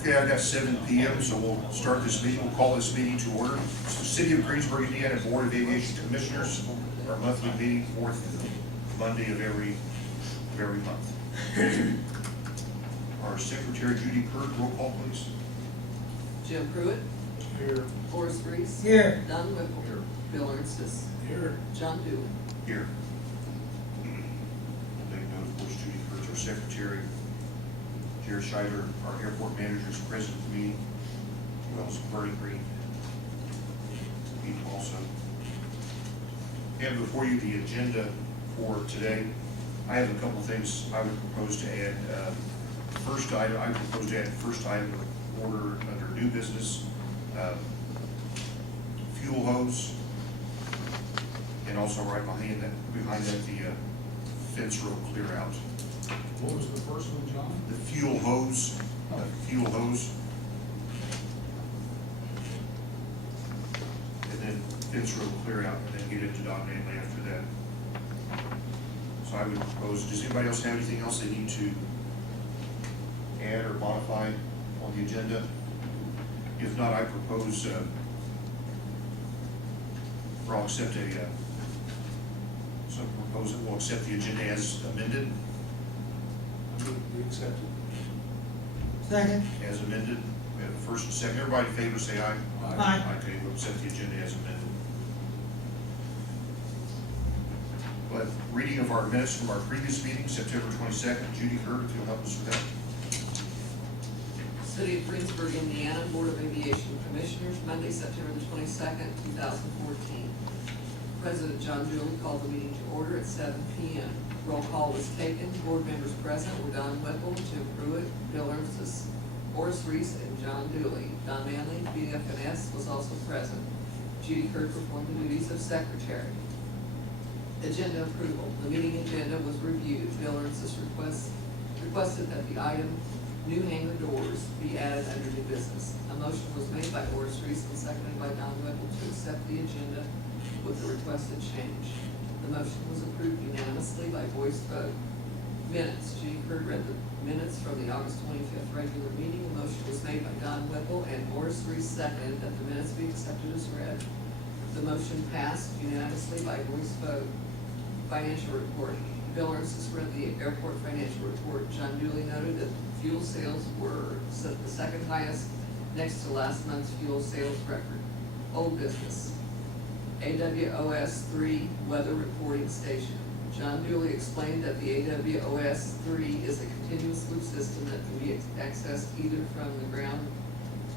Okay, I got 7 PM, so we'll start this meeting. We'll call this meeting to order. It's the City of Greensburg, Indiana Board of Aviation Commissioners, our monthly meeting, fourth Monday of every month. Our Secretary, Judy Kirk, roll call, please. Jim Pruitt. Here. Orris, Reese. Here. Don Whipple. Here. Bill Ernstis. Here. John Dooley. Here. Take note, of course, Judy Kirk's our Secretary. Jared Scheider, our Airport Manager, is present at the meeting. We also Bernie Green. Meeting also. And before you, the agenda for today. I have a couple things I would propose to add. First item, I propose to add first item of order under new business, fuel hose, and also right behind that, the fence row clear out. What was the first one, John? The fuel hose, and then fence row clear out, and then get into Don Manley after that. So I would propose, does anybody else have anything else they need to add or modify on the agenda? If not, I propose, or I'll accept we'll accept the agenda as amended. We accept it. Second. As amended. We have a first and second. Everybody in favor say aye. Aye. Okay, we'll accept the agenda as amended. But reading of our minutes from our previous meeting, September 22nd, Judy Kirk, if you'll help us with that. City of Greensburg, Indiana Board of Aviation Commissioners, Monday, September the 22nd, 2014. President John Dooley called the meeting to order at 7 p.m. Roll call was taken. Board members present were Don Whipple, Jim Pruitt, Bill Ernstis, Orris, Reese, and John Dooley. Don Manley, BF&S, was also present. Judy Kirk performed the duties of secretary. Agenda approval. The meeting agenda was reviewed. Bill Ernstis requested that the item new hangar doors be added under new business. A motion was made by Orris, Reese, and seconded by Don Whipple to accept the agenda with the requested change. The motion was approved unanimously by voice vote. Minutes. Judy Kirk read the minutes from the August 25th regular meeting. The motion was made by Don Whipple, and Orris, Reese seconded that the minutes be accepted as read. The motion passed unanimously by voice vote. Financial report. Bill Ernstis read the airport financial report. John Dooley noted that fuel sales were the second highest next to last month's fuel sales record. Old business. AWOS-3 weather reporting station. John Dooley explained that the AWOS-3 is a continuous loop system that can be accessed either from the ground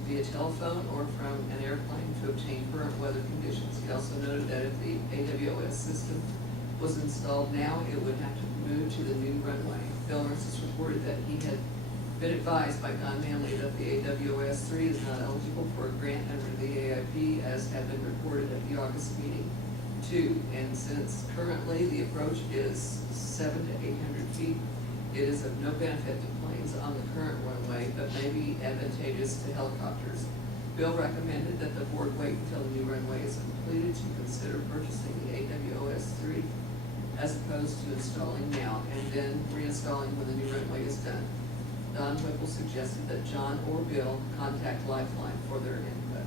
via telephone or from an airplane to obtain current weather conditions. He also noted that if the AWOS system was installed now, it would have to move to the new runway. Bill Ernstis reported that he had been advised by Don Manley that the AWOS-3 is not eligible for a grant under the AIP, as had been reported at the August meeting. 2, and since currently the approach is 700 to 800 feet, it is of no benefit to planes on the current runway, but may be advantageous to helicopters. Bill recommended that the board wait until the new runway is completed to consider purchasing the AWOS-3 as opposed to installing now and then reinstalling when the new runway is done. Don Whipple suggested that John or Bill contact Lifeline for their input.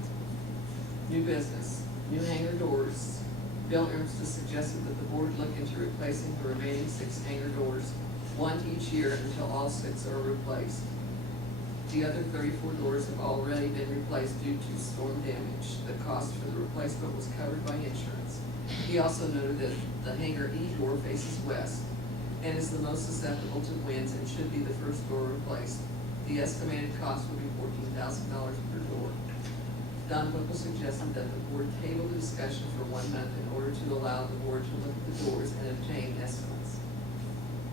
New business, new hangar doors. Bill Ernstis suggested that the board look into replacing the remaining 6 hangar doors, 1 each year until all 6 are replaced. The other 34 doors have already been replaced due to storm damage. The cost for the replacement was covered by insurance. He also noted that the hangar E door faces west and is the most susceptible to winds and should be the first door replaced. The estimated cost would be $14,000 per door. Don Whipple suggested that the board table the discussion for 1 month in order to allow the board to look at the doors and obtain estimates.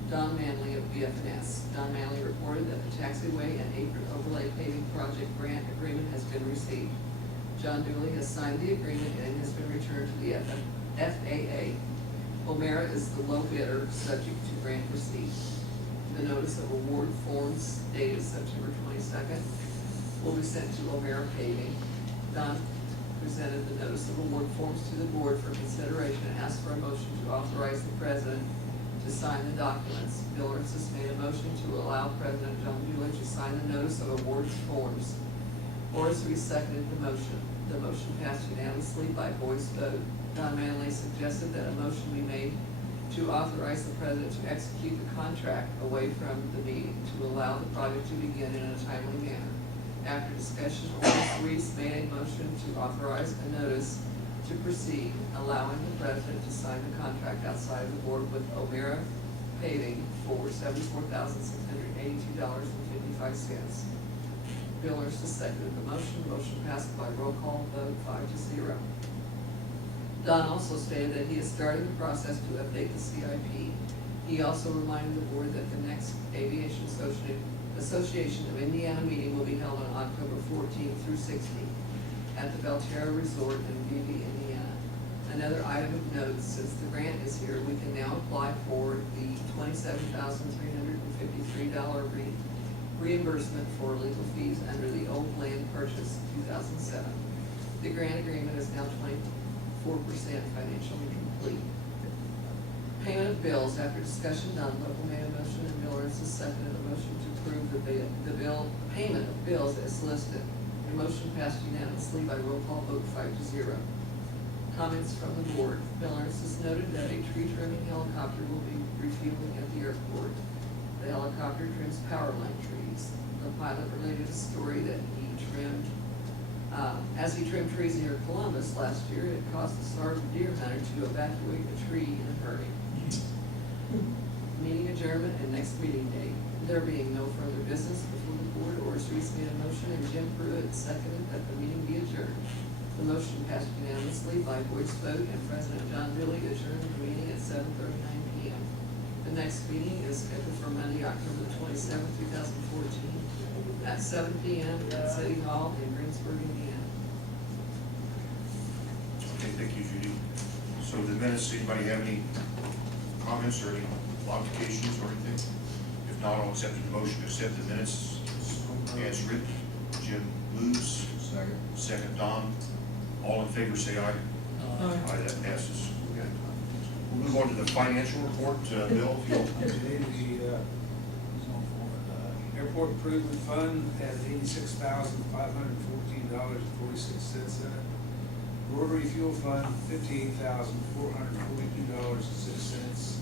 Don Manley of BF&S. Don Manley reported that the taxiway and apron overlay paving project grant agreement has been received. John Dooley has signed the agreement and has been returned to the FAA. O'Mara is the low bidder, subject to grant receipt. The notice of award forms dated September 22nd will be sent to O'Mara Paving. Don presented the notice of award forms to the board for consideration and asked for a motion to authorize the president to sign the documents. Bill Ernstis made a motion to allow President John Dooley to sign sign the notice of awards forms. Orris seconded the motion. The motion passed unanimously by voice vote. Don Manley suggested that a motion be made to authorize the president to execute the contract away from the meeting to allow the project to begin in a timely manner. After discussion, Reese made a motion to authorize a notice to proceed, allowing the president to sign the contract outside of the board with O'Meara paving for $74,682.55. Bill Orris seconded the motion. Motion passed by roll call vote 5-0. Don also stated that he is starting the process to update the CIP. He also reminded the board that the next Aviation Association of Indiana meeting will be held on October 14th through 16th at the Belterra Resort in Beebe, Indiana. Another item of note, since the grant is here, we can now apply for the $27,353 reimbursement for legal fees under the old land purchase 2007. The grant agreement is now 24% financially complete. Payment of bills. After discussion, Don Whipple made a motion and Bill Orris seconded a motion to approve the payment of bills as listed. The motion passed unanimously by roll call vote 5-0. Comments from the board. Bill Orris has noted that a tree trimming helicopter will be refueling at the airport. The helicopter trims power line trees. The pilot related a story that he trimmed, as he trimmed trees near Columbus last year, it caused a starved deer hunter to evacuate a tree in a hurry. Meeting adjournment and next meeting date. There being no further business before the board, Orris made a motion and Jim Pruitt seconded that the meeting be adjourned. The motion passed unanimously by voice vote, and President John Dooley adjourned the meeting at 7:39 p.m. The next meeting is scheduled for Monday, October 27th, 2014, at 7 p.m. at City Hall in Greensburg, Indiana. Okay, thank you, Judy. So the minutes, anybody have any comments or any modifications or anything? If not, I'll accept the motion to accept the minutes as written. Jim moves. Second. Second, Don. All in favor, say aye. Aye. Aye, that passes. Okay. We'll move on to the financial report. Bill, if you'll. Today, the airport improvement fund has $86,514.46 in it. Rotary fuel fund, $58,442.06.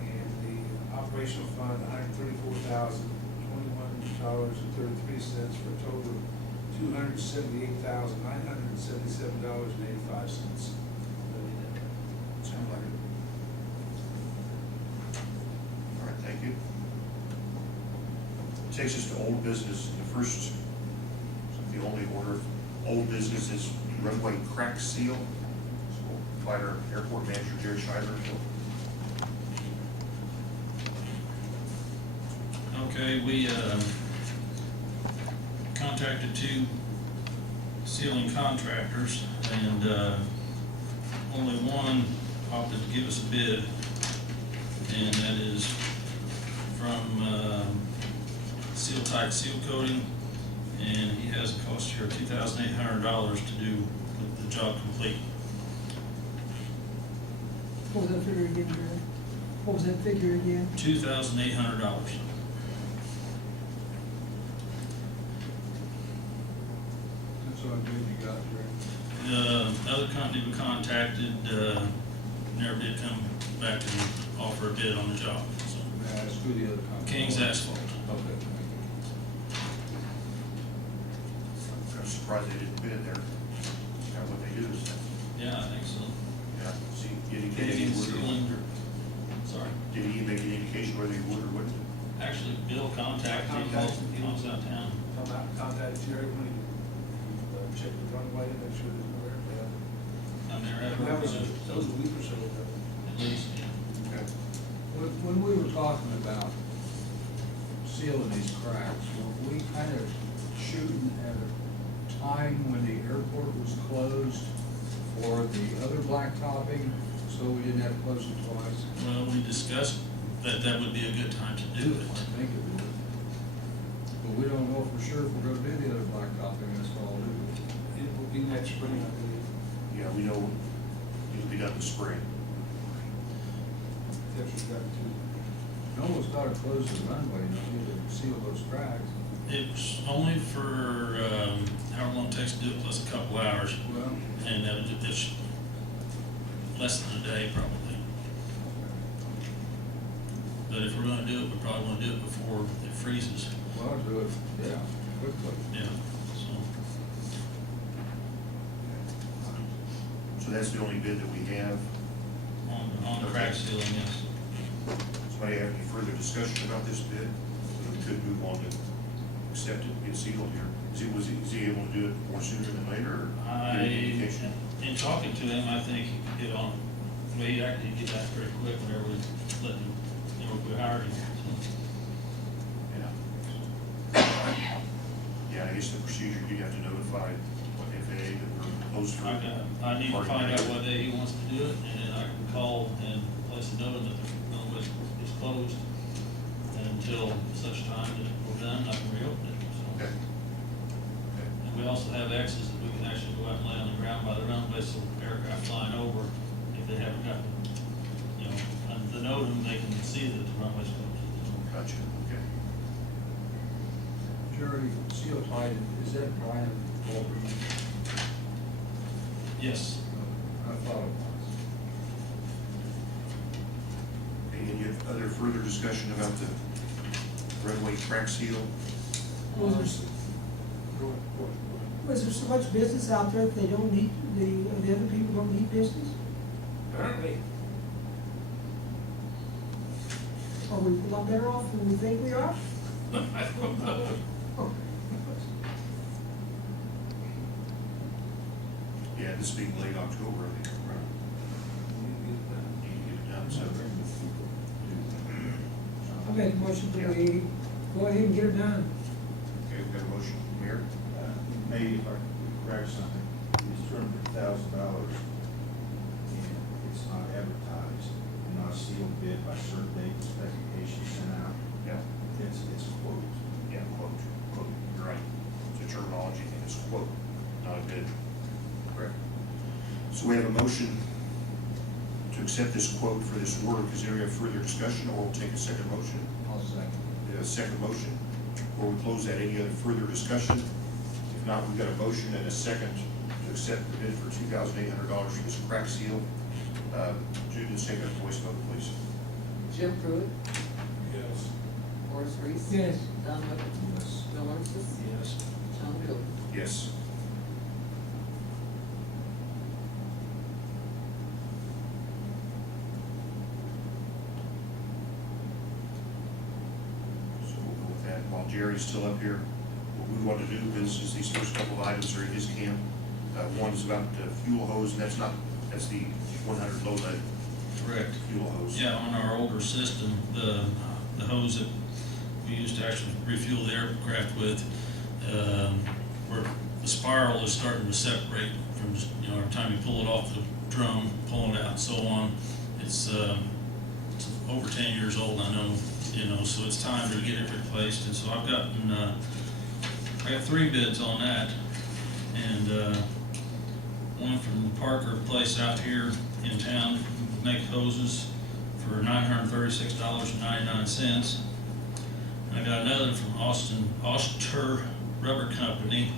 And the operational fund, $134,021.33 for a total of $278,977.85. Sounds like it. All right, thank you. Takes us to old business. The first, the only order of old business is runway crack seal. So we'll invite our airport manager, Jerry Schreiber. Okay, we contacted 2 sealing contractors, and only one opted to give us a bid, and that is from Seal Tight Seal Coating, and he has a cost here of $2,800 to do the job complete. What was that figure again, Jerry? What was that figure again? $2,800. That's what I believe you got, Jerry. The other company we contacted, never did come back and offer a bid on the job, so. Yeah, it's who the other company. King's Asphalt. Okay. I'm surprised they didn't bid there. Kind of what they do is, Yeah, I think so. yeah, see, did he get any Canadian wood Sealing. or, Sorry. did he make any indication whether he would or wouldn't? Actually, Bill contacted him while I was out of town. Come out and contact Jerry when you check the runway and make sure there's no aircraft. I'm there That was a week or so ago. at least, yeah. Okay. When we were talking about sealing these cracks, were we kind of shooting at a time when the airport was closed for the other blacktopping, so we didn't have to close it twice? Well, we discussed that that would be a good time to do I it. think it would. But we don't know for sure if we're gonna do the other blacktopping this fall, do we? It will be next spring, I believe. Yeah, we know it'll be done in the spring. That's what got to. No one's gotta close the runway, no, need to seal those cracks. It's only for, however long it takes to do it, plus a couple hours, Well, and it's less than a day probably. But if we're gonna do it, we probably wanna do it before it freezes, well, do it, yeah, quickly. yeah, so. So that's the only bid that we have. On crack sealing, yes. Somebody have any further discussion about this bid? So we could move on to accept it, get sealed here. Is he able to do it more sooner than later? Or any indication? In talking to him, I think he could get on, well, he actually get that pretty quick whenever we let him, we hired him, so. Yeah. Yeah, I guess the procedure, you have to notify FAA that we're closed for. I need to find out what day he wants to do it, and then I can call and place a note that the runway is closed until such time that we're done, I can reopen it, so. Okay. Okay. And we also have X's that we can actually go out and lay on the ground by the runway, so aircraft flying over, if they haven't gotten, the note, and they can see that the runway's closed. Gotcha, okay. Jerry, seal tight, is that Brian Colburn? Yes. I thought it was. Any other further discussion about the runway crack seal? Was there so much business out there that they don't need, the other people don't need business? Apparently. Are we a lot better off than we think we are? I don't know. Yeah, this being late October, I think we're gonna need to get it done, so. I make a motion that we go ahead and get it done. Okay, we've got a motion from Mayor. Maybe if I could correct something, it's $250,000, and it's not advertised, and not sealed bid by certain date, specification sent out. Yeah. It's a quote. Yeah, quote, you're right. It's a terminology thing, it's quote, not a bid. Correct. So we have a motion to accept this quote for this work. Is there any further discussion, or we'll take a second motion? I'll second. A second motion. Before we close that, any other further discussion? If not, we've got a motion and a second to accept the bid for $2,800 for this crack seal. Judith, take a voice vote, please. Jim Pruitt, Yes. Orris Reese. Yes. Don Whipple. Yes. Bill Orris. Yes. John Dooley. Yes. So we'll go with that. While Jerry's still up here, what we want to do is these first couple of items are in his camp. One is about the fuel hose, and that's the 100 low lead Correct. fuel hose. Yeah, on our older system, the hose that we used to actually refuel the aircraft with, where the spiral is starting to separate from, every time you pull it off the drum, pulling it out and so on. It's over 10 years old, I know, so it's time to get it replaced. And so I got 3 bids on that, and one from the Parker place out here in town, make hoses for $936.99. And I got another from Oster Rubber Company,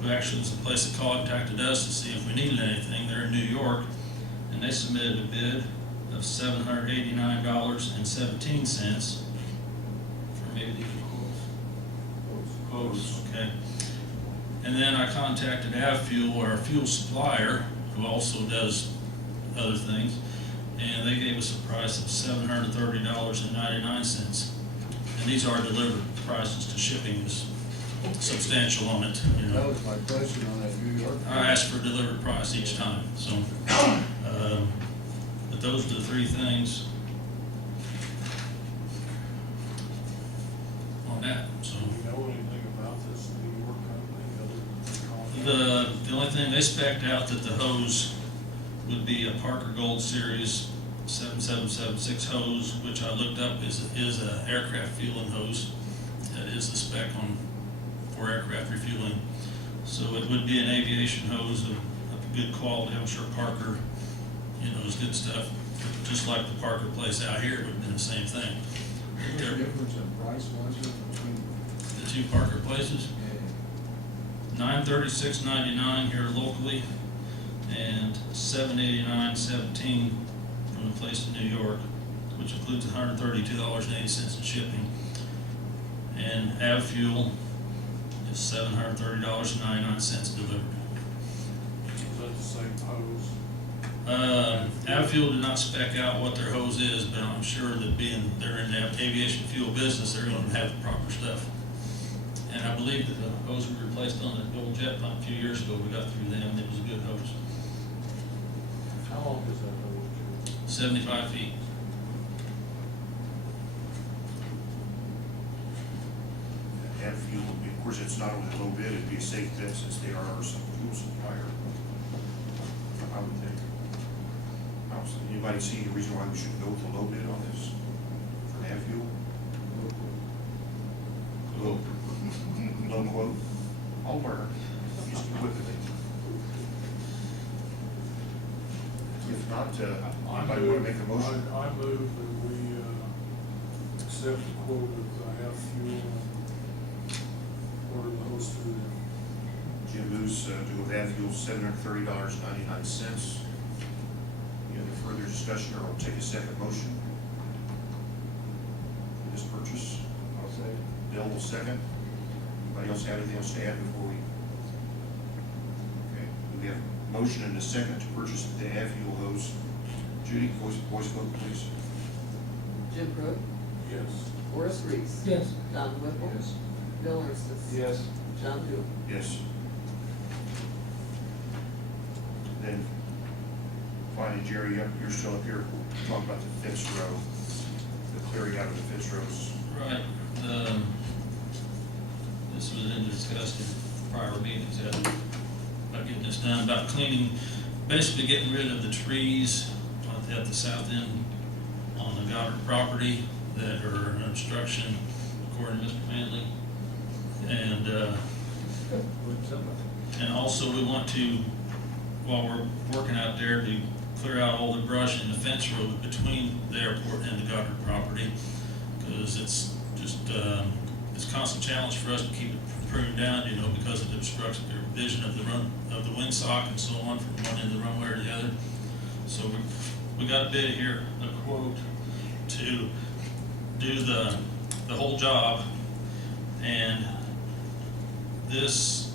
who actually was the place that contacted us to see if we needed anything. They're in New York, and they submitted a bid of $789.17 for maybe the quotes. Okay. And then I contacted AvFuel, our fuel supplier, who also does other things, and they gave us a price of $730.99. And these are delivered prices, to shipping is substantial on it, That was my question on that New York. I ask for a delivered price each time, so, but those are the 3 things on that, so. Do we know anything about this New York company other than The only thing, they spec'd out that the hose would be a Parker Gold Series 7776 hose, which I looked up is a aircraft fueling hose. That is the spec for aircract refueling. So it would be an aviation hose of good quality. I'm sure Parker, is good stuff. Just like the Parker place out here, it would have been the same thing. What difference in price was there between? the two Parker places. $936.99 here locally, and $789.17 from a place in New York, which includes $132.80 in shipping. And Av Fuel is $730.99 delivered. Is that the same hose? Av Fuel did not spec out what their hose is, but I'm sure that being they're in the aviation fuel business, they're going to have the proper stuff. And I believe that the hose we replaced on the old jet pump a few years ago, we got through them, it was a good hose. How long is that hose? 75 feet. Have fuel, of course, it's not only a low bid, it'd be a safe bet since they are our fuel supplier. I would think. Anybody see any reason why we should go with a low bid on this for Have fuel? Low. Low quote. I'll learn. Just be with it. If not, anybody want to make a motion? I move that we accept the quote of Have Fuel and order the hose through them. Jim moves to go with Have fuel, $730.99. Any other further discussion, or I'll take a second motion for this purchase? I'll say. Bill will second. Anybody else have anything else to add before we? Okay, we have a motion and a second to purchase the Have fuel hose. Judy, voice vote, please. Jim Crook, Yes. Orris Reese. Yes. Don Whipple. Yes. Bill Armstrong. Yes. John Dooley. Yes. Then, finally, Jerry, you're still up here, talking about the fence row, the clearing out of the fence rows. Right. This was discussed in prior meetings about getting this done, about cleaning, basically getting rid of the trees at the south end on the Goddard property that are an obstruction, according to Mr. Manley. And also we want to, while we're working out there, to clear out all the brush in the fence road between the airport and the Goddard property, because it's just, it's a constant challenge for us to keep it pruned down, you know, because it obstructs the vision of the windsock and so on from one end of the runway or the other. So we got a bid here, a quote to do the whole job. And this,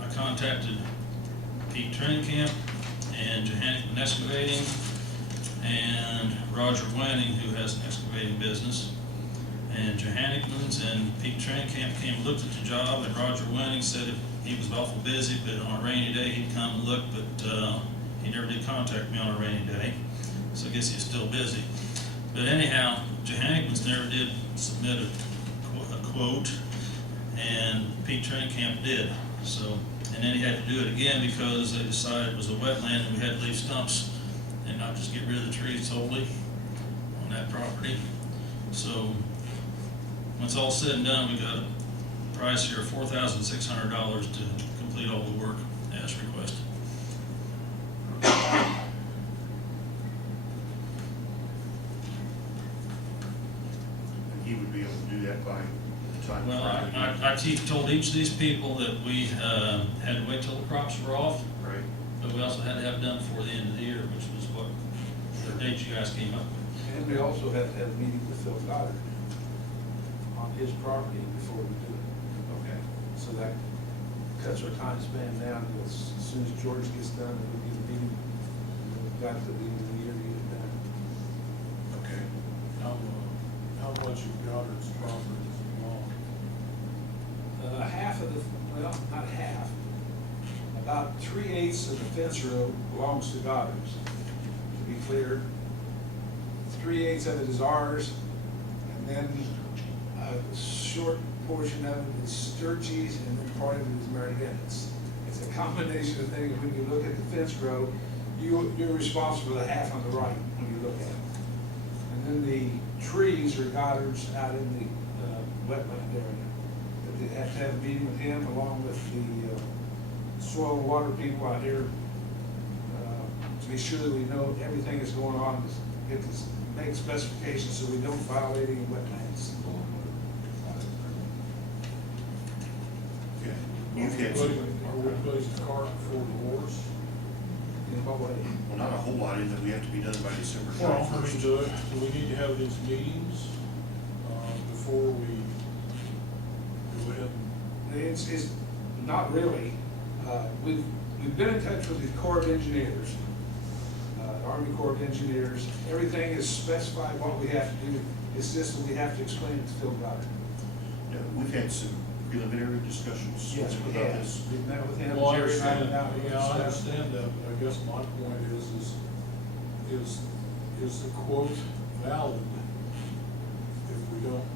I contacted Pete Trenkamp and Johannickman Excavating and Roger Wenning, who has an excavating business. And Johannickman's and Pete Trenkamp came and looked at the job, and Roger Wenning said if he was awful busy, but on a rainy day he'd come and look, but he never did contact me on a rainy day, so I guess he's still busy. But anyhow, Johannickman's never did submit a quote, and Pete Trenkamp did. So, and then he had to do it again because they decided it was a wetland and we had to leave stumps and not just get rid of the trees totally on that property. So, once all said and done, we got a price here of $4,600 to complete all the work as requested. And he would be able to do that by the time. Well, Friday. I told each of these people that we had to wait till the crops were off, Right. but we also had to have it done before the end of the year, which was what the date you guys came up with. And we also have to have a meeting with Phil Goddard on his property before we do it. Okay. So that cuts our time span down, because as soon as George gets done, we'll get a meeting. We've got to the end of the year to get it done. Okay. How much of Goddard's property is belong? Half of the, well, not half, about 3/8 of the fence row belongs to Goddard's, to be clear. 3/8 of it is ours, and then a short portion of it is Sturgey's, and then part of it is Mary Bennett's. It's a combination of things. When you look at the fence row, you're responsible for the half on the right when you look at it. And then the trees are Goddard's out in the wetland area. But they have to have a meeting with him along with the soil and water people out here to be sure that we know everything that's going on, get this, make specifications so we don't violate any wetlands. had Are some, we putting the cart before the horse? In what way? well, not a whole lot in that we have to be done by December Well, I mean, 31st. do we need to have these meetings, before we go ahead and? It's not really. We've been in touch with the Corps of Engineers, Army Corps of Engineers. Everything is specified what we have to do. It's just that we have to explain it to Phil Goddard. Yeah, we've had some preliminary discussions Yes, we about have. this. We've met with him, Well, I Jerry and I understand, went out and yeah, I stuff. understand that, but I guess my point is the quote valid if we don't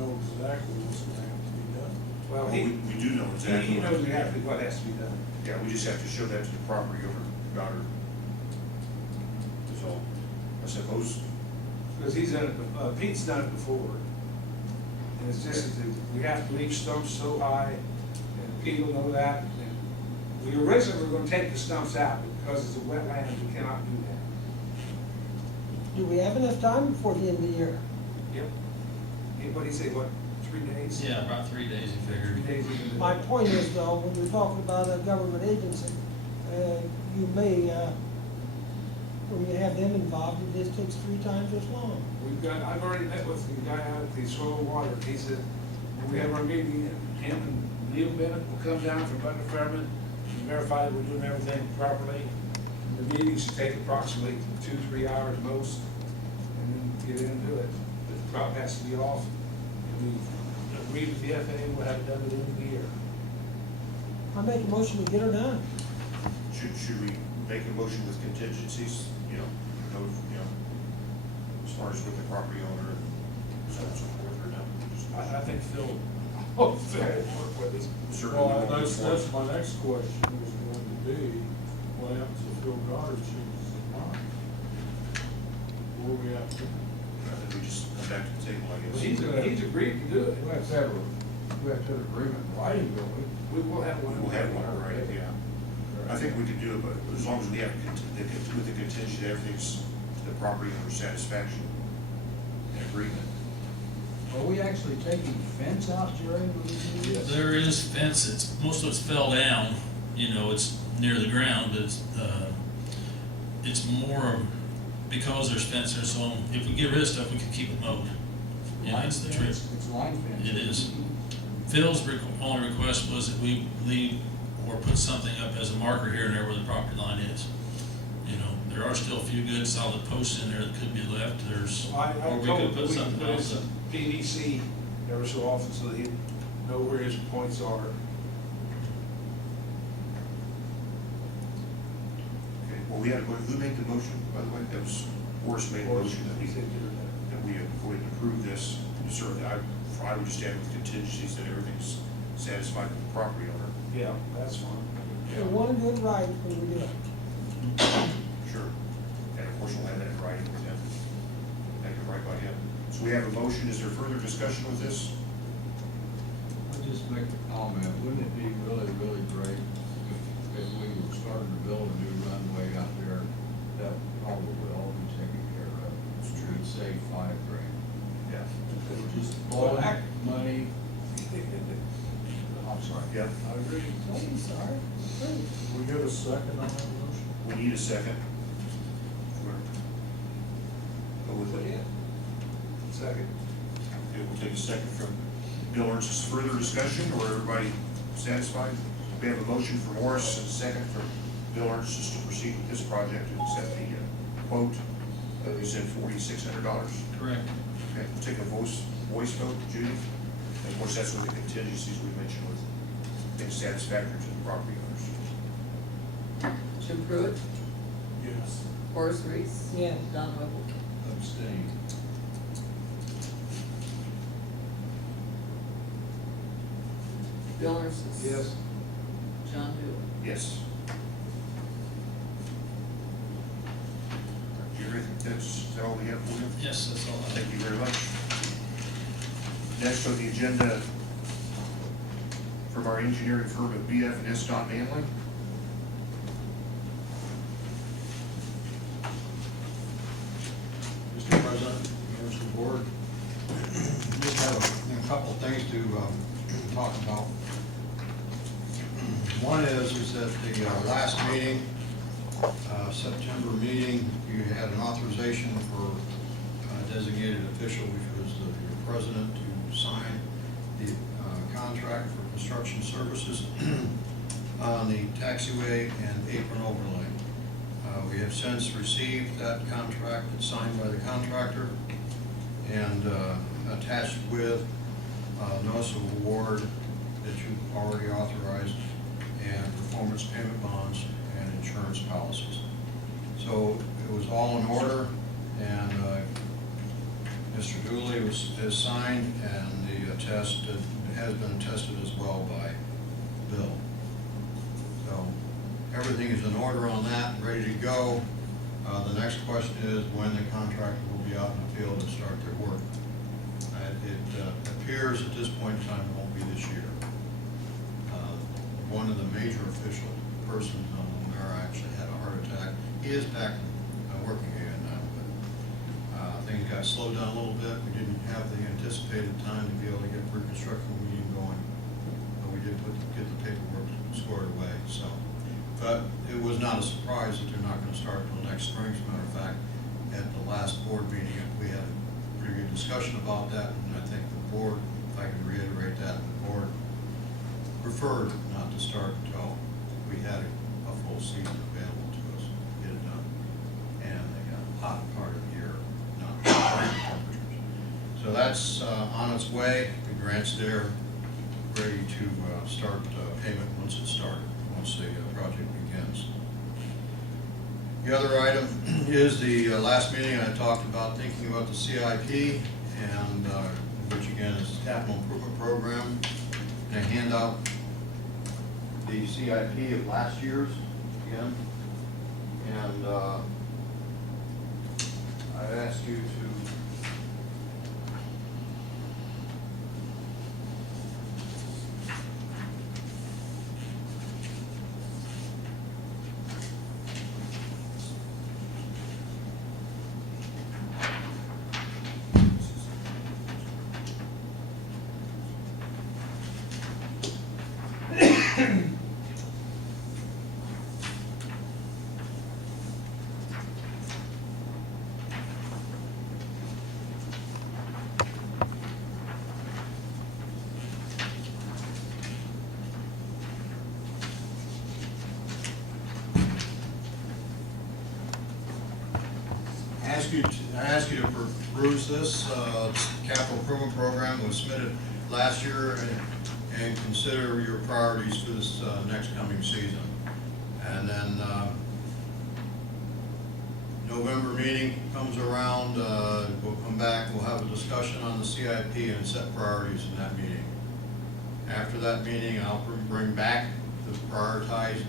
know exactly what's gonna have to be done? Well, We do know exactly. he knows exactly what has to be done. Yeah, we just have to show that to the property owner, Goddard. So, I suppose, Because he's done it, Pete's done it before. And it's just, that we have to leave stumps so high, and Pete will know that. And we originally were gonna take the stumps out, but because it's a wetland, we cannot do that. Do we have enough time before the end of the year? Yep. Anybody say, what, 3 days? Yeah, about 3 days, you 3 figured. days we can do My it. point is though, when we're talking about a government agency, you may, when you have them involved, it just takes 3 times as long. I've already met with the guy out at the Soil and Water. He said, when we have our meeting, him and Neil Bennett will come down from Butler Fairman and verify that we're doing everything properly. And the meeting should take approximately 2-3 hours most, and then get in and do it. But the crop has to be off, and we agreed with the FAA, we'll have it done at the end of the year. I make a motion to get her done. should we make a motion with contingencies, as far as with the property owner and so on and so forth, or no? I think Phil will work with us. Certainly. Well, we won't that's move forward. my next question was going to be, what happens if Phil Goddard changes his mind? What do we have to do? I think we just come back to the table, I guess. He's agreed to do it. We have to have an agreement in writing, don't we? We will have one. We'll have one, right, yeah. I think we can do it, but as long as we have, with the contingency, everything's to the property owner's satisfaction and agreement. Are we actually taking fence out, Jerry? when we do this? There is fence, most of it's fell down, it's near the ground, but it's more because there's fence there, so if we get rid of stuff, we can keep it mowed. Yeah, that's the trick. It's line fence. It is. Phil's only request was that we leave or put something up as a marker here and there where the property line is. There are still a few good solid posts in there that could be left, or we could put something else up. PVC every so often so that he'd know where his points are. Okay, well, who made the motion, by the way? That was, Orris made the motion that we go ahead and approve this. Certainly, I would just add with contingencies that everything's satisfied with the property owner. Yeah, that's fine. We want to do it right when we do it. Sure. And of course, we'll have that in writing with him. Make it right by him. So we have a motion. Is there further discussion with this? I'll just make a comment. Wouldn't it be really, really great if we were starting to build a new runway out there? That probably would all be taken care of. We'd save $5 grand. Yeah. Just blowing money. I'm sorry. Yeah. I agree. Oh, I'm sorry. Great. We get a second on that motion? We need a second. Go with it. Second. Okay, we'll take a second from Bill Ernst. Is further discussion, or everybody satisfied? We have a motion from Orris and a second from Bill Ernst just to proceed with this project and accept the quote. You said $4,600. Correct. Okay, we'll take a voice vote, Judy. And of course, that's with the contingencies we mentioned with things satisfactory to the property owners. Jim Pruitt, Yes. Orris Reese. Yes. Don Whipple. Abstain. Bill Ernst. Yes. John Dooley. Yes. Jerry, is that all we have for you? Yes, that's all. Thank you very much. Next on the agenda, from our engineering firm at BF&S Manley. Mr. President, members of the board, just have a couple of things to talk about. One is that the last meeting, September meeting, you had an authorization for a designated official, which was your president, to sign the contract for construction services on the taxiway and apron overlay. We have since received that contract. It's signed by the contractor and attached with notice of award that you've already authorized, and performance payment bonds and insurance policies. So it was all in order, and Mr. Dooley has signed, and the attest has been attested as well by Bill. So everything is in order on that, ready to go. The next question is when the contractor will be out in the field and start their work. It appears at this point in time it won't be this year. One of the major official persons on the mayor actually had a heart attack. He is back working again now, but things got slowed down a little bit. We didn't have the anticipated time to be able to get pre-construction meeting going, but we did get the paperwork squared away. So, but it was not a surprise that they're not going to start until next spring. As a matter of fact, at the last board meeting, we had a pretty good discussion about that, and I think the board, if I can reiterate that, the board preferred not to start until we had a full season available to us to get it done. And the hot part of the year, not temperatures. So that's on its way. The grant's there, ready to start payment once it started, once the project begins. The other item is the last meeting I talked about thinking about the CIP, and which again is capital improvement program. And I hand out the CIP of last year's again, and I ask you to I ask you to peruse this. Capital improvement program was submitted last year, and consider your priorities for this next coming season. And then November meeting comes around, we'll come back, we'll have a discussion on the CIP and set priorities in that meeting. After that meeting, I'll bring back to prioritize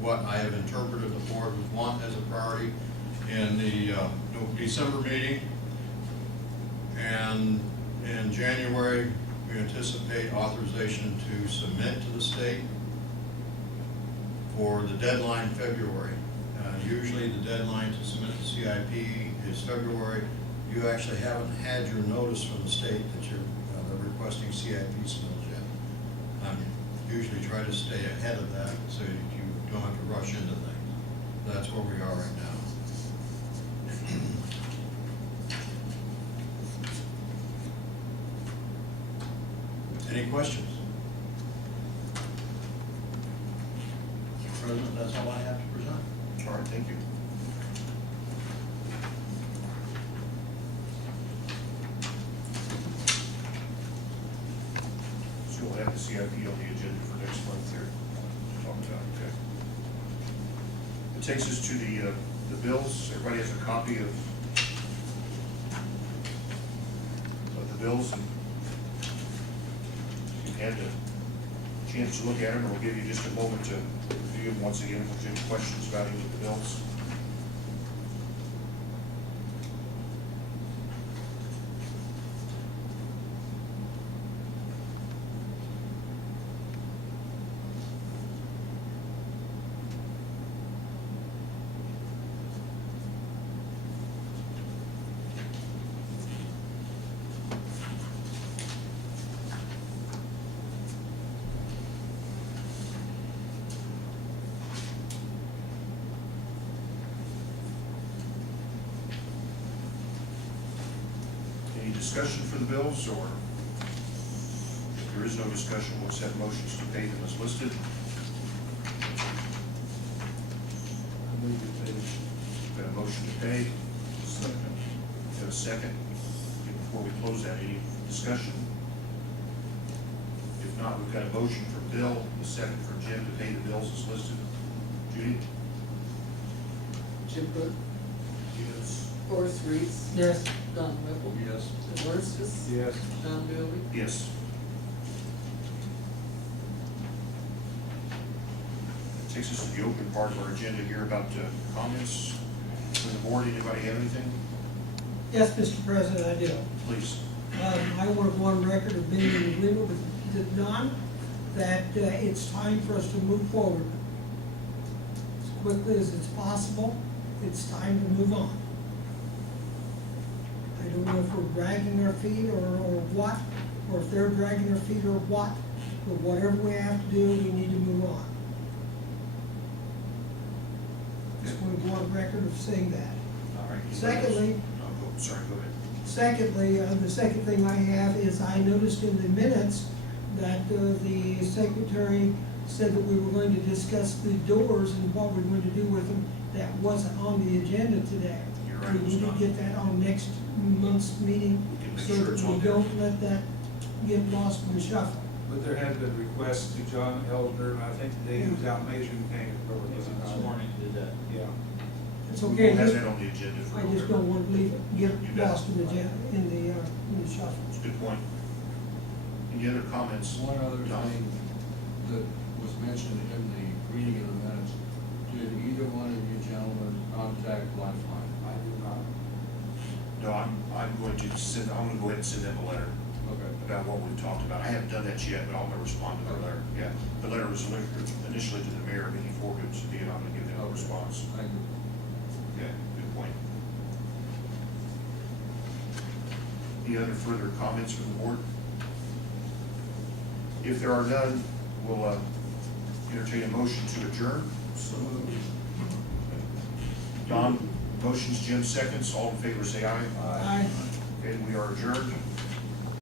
what I have interpreted the board would want as a priority in the December meeting. And in January, we anticipate authorization to submit to the state for the deadline February. Usually the deadline to submit the CIP is February. You actually haven't had your notice from the state that you're requesting CIP submitted yet. Usually try to stay ahead of that so you don't have to rush into things. That's where we are right now. Any questions? Mr. President, that's all I have to present. All right, thank you. So we'll have the CIP on the agenda for next month here. Talk about, okay. It takes us to the bills. Everybody has a copy of the bills, and you've had a chance to look at them, and we'll give you just a moment to review them once again if there's any questions about any of the bills. discussion for the bills, or if there is no discussion, we'll set motions to pay them as listed. I move to pay. Got a motion to pay, Second. got a second. Before we close that, any discussion? If not, we've got a motion for Bill, a second for Jim to pay the bills as listed. Judy? Jim Burke, Yes. Orris, Reese, Yes. Don Whipple. Yes. Orris, Yes. John Dooley. Yes. That takes us to the open part of our agenda here about comments from the board. Anybody have anything? Yes, Mr. President, I do. Please. I want to go on record of being in agreement with Don that it's time for us to move forward as quickly as it's possible. It's time to move on. I don't know if we're dragging our feet or what, or if they're dragging their feet or what, but whatever we have to do, we need to move on. Just want to go on record of saying that. All right. Secondly, Sorry, go ahead. Secondly, the second thing I have is I noticed in the minutes that the secretary said that we were going to discuss the doors and what we're going to do with them. That wasn't on the agenda today. You're right, it We was need to not. get that on next month's meeting We can make so sure that it's we on there. don't let that get lost in the shuffle. But there has been requests to John Elder, and I think the day he was out measuring tank, probably was This morning did that. Yeah. It's We'll okay, have just- that on the agenda for I just November. don't want to leave it, get You bet. lost in the shuffle. It's a good point. Any other comments? One other Don? thing that was mentioned in the reading of the minutes, did either one of you gentlemen contact Lifeline? I do not. No, I'm going to send, I'm gonna go ahead and send them a letter Okay. about what we've talked about. I haven't done that yet, but I'm gonna respond to their letter. Yeah, the letter was initially to the mayor, Minnie Forgan, so I'm gonna give them a response. Thank you. Yeah, good point. Any other further comments from the board? If there are none, we'll entertain a motion to adjourn. So moved. Don, motions, Jim seconds, all in favor say aye. Aye. And we are adjourned.